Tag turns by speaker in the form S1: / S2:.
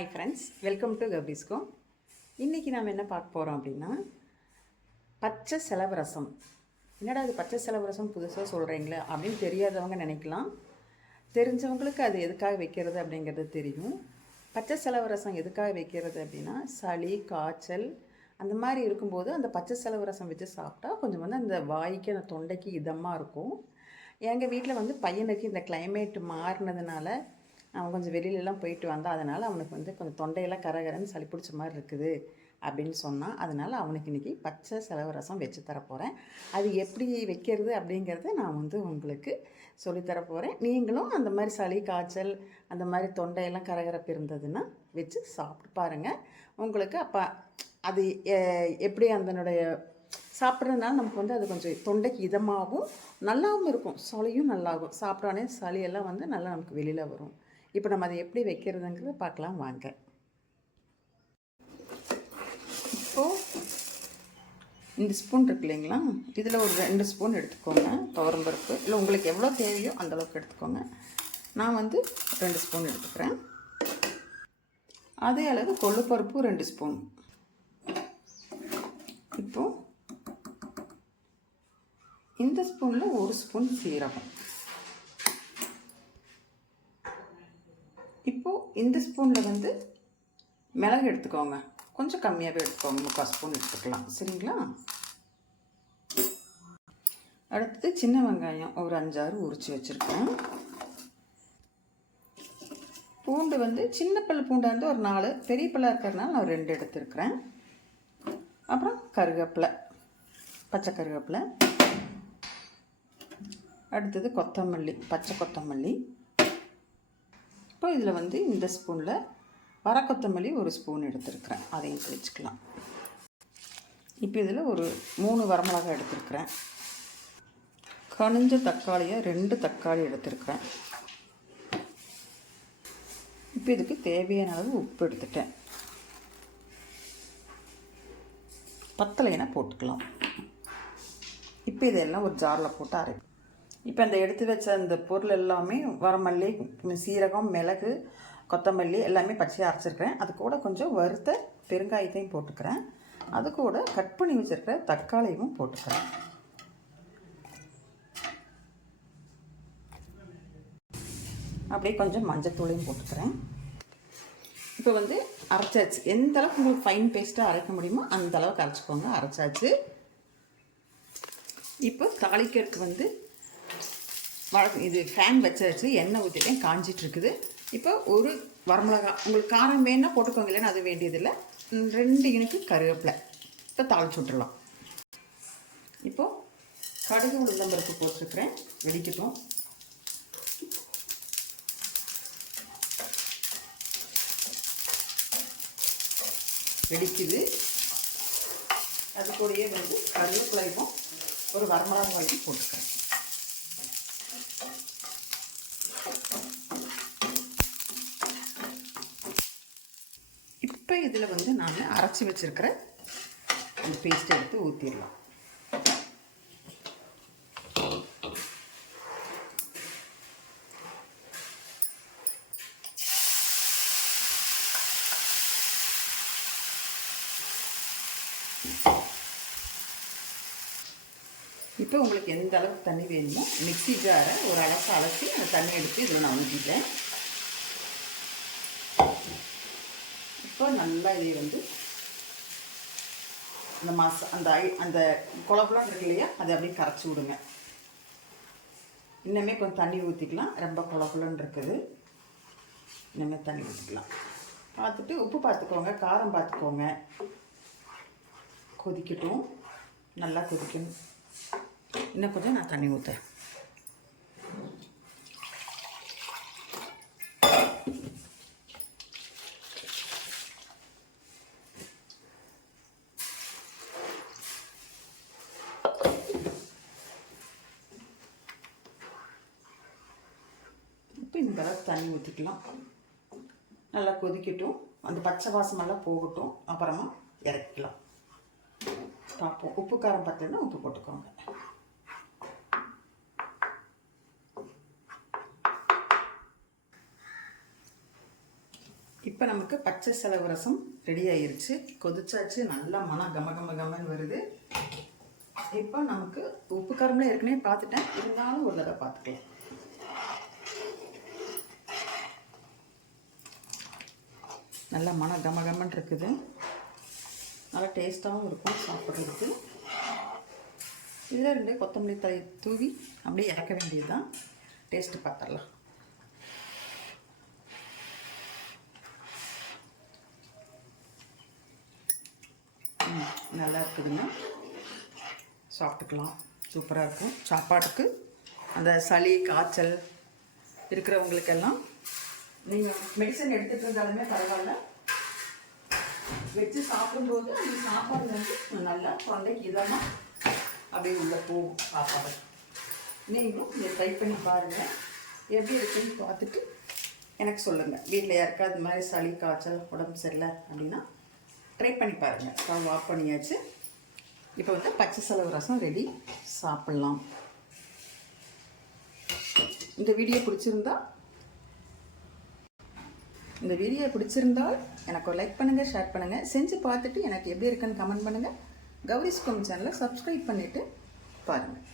S1: Hi friends welcome to கபிஸ்கோ இன்றைக்கி நாம் என்ன பார்க்க போகிறோம் அப்படின்னா பச்சை செலவு ரசம் என்னடா அது பச்சை செலவு ரசம் புதுசாக சொல்கிறீங்களே அப்படின்னு தெரியாதவங்க நினைக்கலாம். தெரிஞ்சவங்களுக்கு அது எதுக்காக வைக்கிறது அப்படிங்கிறது தெரியும். பச்சை செலவு ரசம் எதுக்காக வைக்கிறது அப்படின்னா சளி காய்ச்சல் அந்த மாதிரி இருக்கும்போது அந்த பச்சை செலவு ரசம் வச்சு சாப்பிட்டா கொஞ்சம் வந்து அந்த வாய்க்கு அந்த தொண்டைக்கு இதமாக இருக்கும். எங்கள் வீட்டில் வந்து பையனுக்கு இந்த கிளைமேட் மாறினதுனால அவன் கொஞ்சம் வெளியிலலாம் போயிட்டு வந்தான் அதனால் அவனுக்கு வந்து கொஞ்சம் தொண்டையெல்லாம் கரகரன்னு சளி பிடிச்ச மாதிரி இருக்குது அப்படின்னு சொன்னான் அதனால் அவனுக்கு இன்றைக்கி பச்சை செலவு ரசம் வச்சு தரப்போகிறேன் அது எப்படி வைக்கிறது அப்படிங்கிறத நான் வந்து உங்களுக்கு சொல்லித்தரப்போகிறேன் நீங்களும் அந்த மாதிரி சளி காய்ச்சல் அந்த மாதிரி தொண்டையெல்லாம் கரகரப்பு இருந்ததுன்னா வச்சு சாப்பிட்டு பாருங்கள் உங்களுக்கு அப்போ அது எப்படி அதனுடைய சாப்பிட்றதுனால நமக்கு வந்து அது கொஞ்சம் தொண்டைக்கு இதமாகவும் நல்லாவும் இருக்கும். சளியும் நல்லாகும். சாப்பிட்டோன்னே சளியெல்லாம் வந்து நல்லா நமக்கு வெளியில் வரும். இப்போ நம்ம அதை எப்படி வைக்கிறதுங்கிறத பார்க்கலாம் வாங்க. இப்போது இந்த ஸ்பூன் இருக்கு இல்லைங்களா? இதில் ஒரு ரெண்டு ஸ்பூன் எடுத்துக்கோங்க துவரம்பருப்பு இல்லை உங்களுக்கு எவ்வளோ தேவையோ அந்தளவுக்கு எடுத்துக்கோங்க. நான் வந்து ரெண்டு ஸ்பூன் எடுத்துக்கிறேன். அதே அளவு கொள்ளுப்பருப்பு ரெண்டு ஸ்பூன். இப்போது இந்த ஸ்பூனில் ஒரு ஸ்பூன் சீரகம். இப்போது இந்த ஸ்பூனில் வந்து மிளகு எடுத்துக்கோங்க. கொஞ்சம் கம்மியாகவே எடுத்துக்கோங்க. முக்கால் ஸ்பூன் எடுத்துக்கலாம். சரிங்களா? அடுத்தது சின்ன வெங்காயம் ஒரு அஞ்சாறு உரித்து வச்சுருக்கேன். பூண்டு வந்து சின்ன பல் பூண்டாக இருந்து ஒரு நாலு பெரிய பல்லாக இருக்கிறதுனால நான் ரெண்டு எடுத்துருக்குறேன். அப்புறம் கருவேப்பிலை பச்சை கருவேப்பிலை அடுத்தது கொத்தமல்லி பச்சை கொத்தமல்லி. இப்போ இதில் வந்து இந்த ஸ்பூனில் வர கொத்தமல்லி ஒரு ஸ்பூன் எடுத்துருக்கிறேன். அதையும் வச்சுக்கலாம் இப்போ இதில் ஒரு மூணு வரமிளகாய் எடுத்துருக்கிறேன். கனிஞ்ச தக்காளியை ரெண்டு தக்காளி எடுத்துருக்கிறேன். இப்போ இதுக்கு தேவையான அளவு உப்பு எடுத்துட்டேன். பத்தலைனா போட்டுக்கலாம். இப்போ இதெல்லாம் ஒரு ஜாரில் போட்டு அரைப்பேன் இப்போ அந்த எடுத்து வச்ச அந்த பொருள் எல்லாமே வரமல்லி சீரகம் மிளகு கொத்தமல்லி எல்லாமே பச்சையாக அரைச்சிருக்கிறேன். அது கூட கொஞ்சம் வறுத்த பெருங்காயத்தையும் போட்டுக்கிறேன். அது கூட கட் பண்ணி வச்சுருக்கிற தக்காளியும் போட்டுக்கிறேன். அப்படியே கொஞ்சம் மஞ்சத்தூளையும் போட்டுக்கிறேன். இப்போ வந்து அரைச்சாச்சு. எந்த அளவுக்கு உங்களுக்கு ஃபைன் பேஸ்ட்டாக அரைக்க முடியுமோ அந்த அளவுக்கு அரைச்சிக்கோங்க. அரைச்சாச்சு. இப்போ தாளிக்கிறதுக்கு வந்து வழக்கம். இது ஃபேன் வச்சாச்சு எண்ணெய் ஊற்றிட்டேன் காஞ்சிட்டு இருக்குது இப்போ ஒரு வரமிளகா உங்களுக்கு காரம் வேணும்னா போட்டுக்கோங்க இல்லைன்னா அது வேண்டியதில்லை. ரெண்டு இனுக்கு கருவேப்பிலை. இப்போ தாளிச்சு விட்டுடலாம் இப்போது கடுகு உளுந்தம்பருப்பு போட்டிருக்கிறேன். வெடிக்கட்டும். வெடிக்குது. அது கூடயே வந்து கருவேப்பிலையும் ஒரு வரமிளகாயும் போட்டுக்கிறேன் இப்போ இதில் வந்து நான் அரைச்சி வச்சிருக்கிற அந்த பேஸ்ட் எடுத்து ஊற்றிடலாம் இப்போ உங்களுக்கு எந்த அளவுக்கு தண்ணி வேணுமோ மிக்சி ஜாரை ஒரு அலசு அலசி அந்த தண்ணி எடுத்து இதில் நான் ஊற்றிட்டேன் இப்போ நல்லா இதை வந்து அந்த மாச அந்த ஐ அந்த குழம்புலாம் இருக்கு இல்லையா? அதை அப்படியே கரைச்சி விடுங்க. இன்னுமே கொஞ்சம் தண்ணி ஊற்றிக்கலாம் ரொம்ப குழம்புலன்னு இருக்குது. இன்னுமே தண்ணி ஊற்றிக்கலாம் பார்த்துட்டு உப்பு பார்த்துக்கோங்க. காரம் பார்த்துக்கோங்க. கொதிக்கட்டும். நல்லா கொதிக்கணும். இன்னும் கொஞ்சம் நான் தண்ணி ஊற்றேன் இப்போ இந்த அளவுக்கு தண்ணி ஊற்றிக்கலாம் நல்லா கொதிக்கட்டும். அந்த பச்சை வாசமெல்லாம் போகட்டும். அப்புறமா இறக்கிக்கலாம். பார்ப்போம். உப்பு காரம் பார்த்தீங்கன்னா உப்பு போட்டுக்கோங்க. இப்போ நமக்கு பச்சை செலவு ரசம் ரெடி ஆயிருச்சு. கொதிச்சாச்சு. நல்லா மனம் கம கம கமன்னு வருது. இப்போ நமக்கு உப்பு காரம்லாம் ஏற்கனவே பார்த்துட்டேன். இருந்தாலும் ஒரு தடவை பார்த்துக்கலாம். நல்லா மன கம இருக்குது. நல்லா டேஸ்ட்டாகவும் இருக்கும் சாப்பிட்றதுக்கு. இதில் ரெண்டு கொத்தமல்லி தலை தூவி அப்படியே இறக்க வேண்டியது தான் டேஸ்ட்டு பார்த்துடலாம் நல்லா இருக்குதுங்க. சாப்பிட்டுக்கலாம். சூப்பராக இருக்கும். சாப்பாட்டுக்கு அந்த சளி காய்ச்சல் இருக்கிறவங்களுக்கெல்லாம் நீங்கள் மெடிசன் எடுத்துகிட்டு இருந்தாலுமே பரவாயில்ல. வச்சு சாப்பிடும்போது அந்த சாப்பாடு வந்து நல்லா தொண்டைக்கு இதமாக அப்படியே உள்ளே போகும் சாப்பாடு. நீங்களும் இதை ட்ரை பண்ணி பாருங்கள் எப்படி இருக்குன்னு பார்த்துட்டு எனக்கு சொல்லுங்கள் வீட்டில் யாருக்காவது அது மாதிரி சளி காய்ச்சல் உடம்பு சரியில்லை அப்படின்னா ட்ரை பண்ணி பாருங்கள் ஸ்டவ் ஆஃப் பண்ணியாச்சு. இப்போ வந்து பச்சை செலவு ரசம் ரெடி சாப்பிட்லாம். இந்த வீடியோ பிடிச்சிருந்தா இந்த வீடியோ பிடிச்சிருந்தால் எனக்கு ஒரு லைக் பண்ணுங்கள் ஷேர் பண்ணுங்கள் செஞ்சு பார்த்துட்டு எனக்கு எப்படி இருக்குன்னு கமெண்ட் பண்ணுங்கள் கௌரி ஸ்கோம் சேனலை சப்ஸ்கிரைப் பண்ணிவிட்டு பாருங்கள்